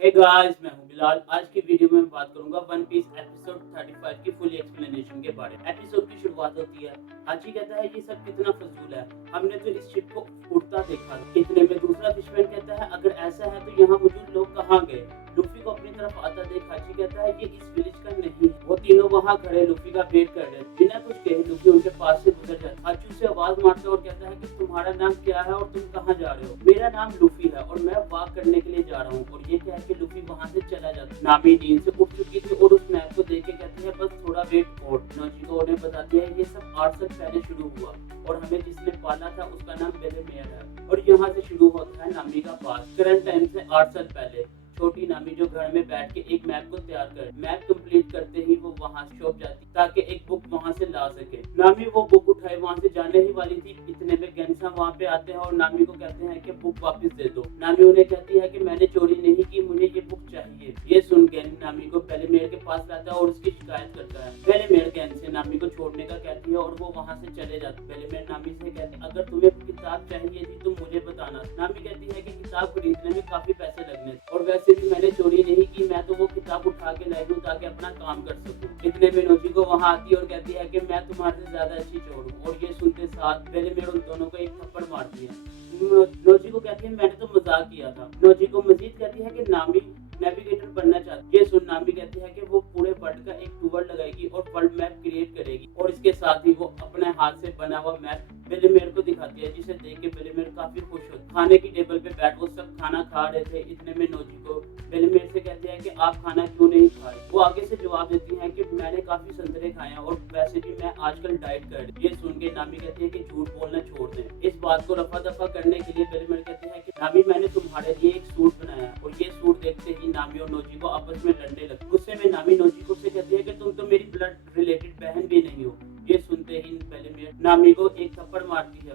Hey guys, मैं हूं बिलाल। आज की वीडियो में मैं बात करूंगा वन पीस एपिसोड 35 की फुल एक्सप्लेनेशन के बारे में। एपिसोड की शुरुआत होती है। हाची कहता है ये सब कितना फजूल है, हमने तो इस शिप को उड़ता देखा। इतने में दूसरा फिशमैन कहता है अगर ऐसा है तो यहाँ मौजूद लोग कहाँ गए। लूफी को अपनी तरफ आता देख हाची कहता है ये इस विलेज का नहीं। वो तीनों वहाँ खड़े लूफी का वेट कर रहे। बिना कुछ कहे लूफी उनके पास से गुजर जाता। हाची उसे आवाज मारता है और कहता है कि तुम्हारा नाम क्या है और तुम कहाँ जा रहे हो। मेरा नाम लूफी है और मैं वॉक करने के लिए जा रहा हूँ। और ये कह के लूफी वहाँ से चला जाता है। नामी नींद से उठ चुकी थी और उस मैप को देख के कहती है बस थोड़ा वेट और। नोजिको उन्हें बताती है ये सब 8 साल पहले शुरू हुआ और हमें जिसने पाला था उसका नाम बेलेमेयर है। और यहाँ से शुरू होता है नामी का पास करंट टाइम से 8 साल पहले। छोटी नामी जो घर में बैठ के एक मैप को तैयार कर मैप कंप्लीट करते ही वो वहाँ शॉप जाती ताकि एक बुक वहाँ से ला सके। नामी वो बुक उठाए वहाँ से जाने ही वाली थी। इतने में गेंसा वहाँ पे आते हैं और नामी को कहते हैं कि बुक वापस दे दो। नामी उन्हें कहती है कि मैंने चोरी नहीं की, मुझे ये बुक चाहिए। ये सुन के नामी को बेलेमेयर के पास लाता है और उसकी शिकायत करता है। बेलेमेयर गेन से नामी को छोड़ने का कहती है और वो वहाँ से चले जाते। बेलेमेयर नामी से कहते हैं अगर तुम्हें किताब चाहिए थी तो मुझे बताना। नामी कहती है कि किताब खरीदने में काफी पैसे लगने और वैसे भी मैंने चोरी नहीं की, मैं तो वो किताब उठा के लाई हूँ ताकि अपना काम कर सकूं। इतने में नोजिको वहाँ आती है और कहती है कि मैं तुम्हारे से ज्यादा अच्छी चोर हूँ। और ये सुनते साथ बेलेमेयर उन दोनों को एक थप्पड़ मारती है। नोजिको कहती है मैंने तो मजाक किया था। नोजिको मजीद कहती है कि नामी नेविगेटर बनना चाहती है। ये सुन नामी कहती है कि वो पूरे वर्ल्ड का एक टूर लगाएगी और वर्ल्ड मैप क्रिएट करेगी। और इसके साथ ही वो अपने हाथ से बना हुआ मैप बेलेमेयर को दिखाती है, जिसे देख के बेलेमेयर काफी खुश होती। खाने की टेबल पे बैठ वो सब खाना खा रहे थे। इतने में नोजिको बेलेमेयर से कहती है कि आप खाना क्यों नहीं खा रहे। वो आगे से जवाब देती है कि मैंने काफी संतरे खाए हैं और वैसे भी मैं आजकल डाइट कर रही। ये सुन के नामी कहती है कि झूठ बोलना छोड़ दें। इस बात को रफा दफा करने के लिए बेलेमेयर कहती है कि नामी मैंने तुम्हारे लिए एक सूट बनाया। और ये सूट देखते ही नामी और नोजिको आपस में लड़ने लगते। गुस्से में नामी नोजिको से कहती है कि तुम तो मेरी ब्लड रिलेटेड बहन भी नहीं हो। ये सुनते ही बेलेमेयर नामी को एक थप्पड़ मारती है।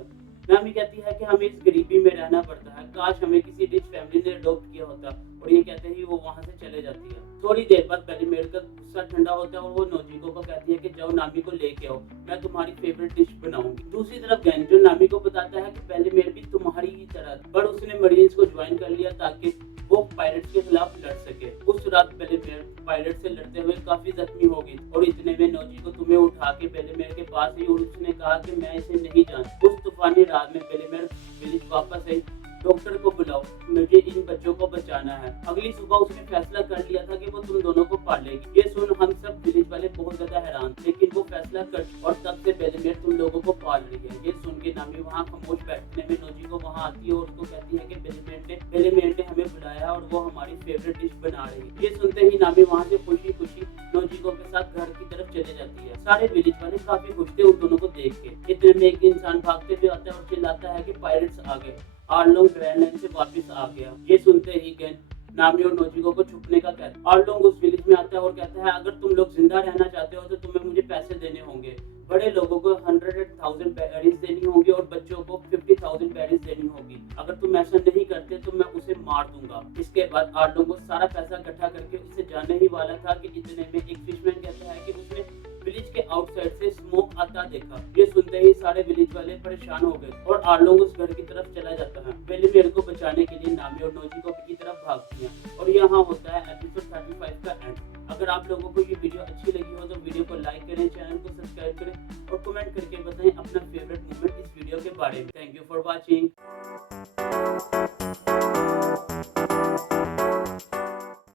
नामी कहती है कि हमें इस गरीबी में रहना पड़ता है, काश हमें किसी रिच फैमिली ने अडॉप्ट किया होता। और ये कहते ही वो वहाँ से चले जाती है। थोड़ी देर बाद बेलेमेयर का गुस्सा ठंडा होता है और वो नोजिको को कहती है कि जाओ नामी को लेके आओ, मैं तुम्हारी फेवरेट डिश बनाऊंगी। दूसरी तरफ गैन जो नामी को बताता है कि बेलेमेयर भी तुम्हारी ही तरह पर उसने मरीन्स को ज्वाइन कर लिया ताकि वो पायरेट्स के खिलाफ लड़ सके। उस रात बेलेमेयर पायरेट से लड़ते हुए काफी जख्मी हो गई और इतने में नोजिको तुम्हें उठा के बेलेमेयर के पास आई और उसने कहा कि मैं इसे नहीं जानती। उस तूफानी रात में बेलेमेयर विलेज वापस आई। डॉक्टर को बुलाओ, मुझे इन बच्चों को बचाना है। अगली सुबह उसने फैसला कर लिया था कि वो तुम दोनों को पालेगी। ये सुन हम सब विलेज वाले बहुत ज्यादा हैरान, लेकिन वो फैसला कर और तब से बेलेमेयर तुम लोगों को पाल रही है। ये सुन के नामी वहाँ खामोश बैठने में नोजिको वहाँ आती है और उसको कहती है कि बेलेमेयर ने हमें बुलाया और वो हमारी फेवरेट डिश बना रही है। ये सुनते ही नामी वहाँ से खुशी खुशी नोजिको के साथ घर की तरफ चले जाती है। सारे विलेज वाले काफी खुश थे उन दोनों को देख के। इतने में एक इंसान भागते हुए आता है और चिल्लाता है कि पायरेट्स आ गए, आर्लोंग ग्रैंड लाइन से वापस आ गया। ये सुनते ही गेन नामी और नोजिको को छुपने का कहता है। आर्लोंग उस विलेज में आता है और कहता है अगर तुम लोग जिंदा रहना चाहते हो तो तुम्हें मुझे पैसे देने होंगे। बड़े लोगों को 100,000 बेरीज देनी होगी और बच्चों को 50,000 बेरीज देनी होगी। अगर तुम ऐसा नहीं करते तो मैं उसे मार दूंगा। इसके बाद आर्लोंग को सारा पैसा इकट्ठा करके उससे जाने ही वाला था कि इतने में एक फिशमैन कहता है कि उसने विलेज के आउटसाइड से स्मोक आता देखा। ये सुनते ही सारे विलेज वाले परेशान हो गए और आर्लोंग उस घर की तरफ चला जाता है। बेलेमेयर को बचाने के लिए नामी और नोजिको की तरफ भागती हैं। और यहाँ होता है एपिसोड 35 का एंड। अगर आप लोगों को ये वीडियो अच्छी लगी हो तो वीडियो को लाइक करें, चैनल को सब्सक्राइब करें और कमेंट करके बताएं अपना फेवरेट मोमेंट इस वीडियो के बारे में। Thank you for watching.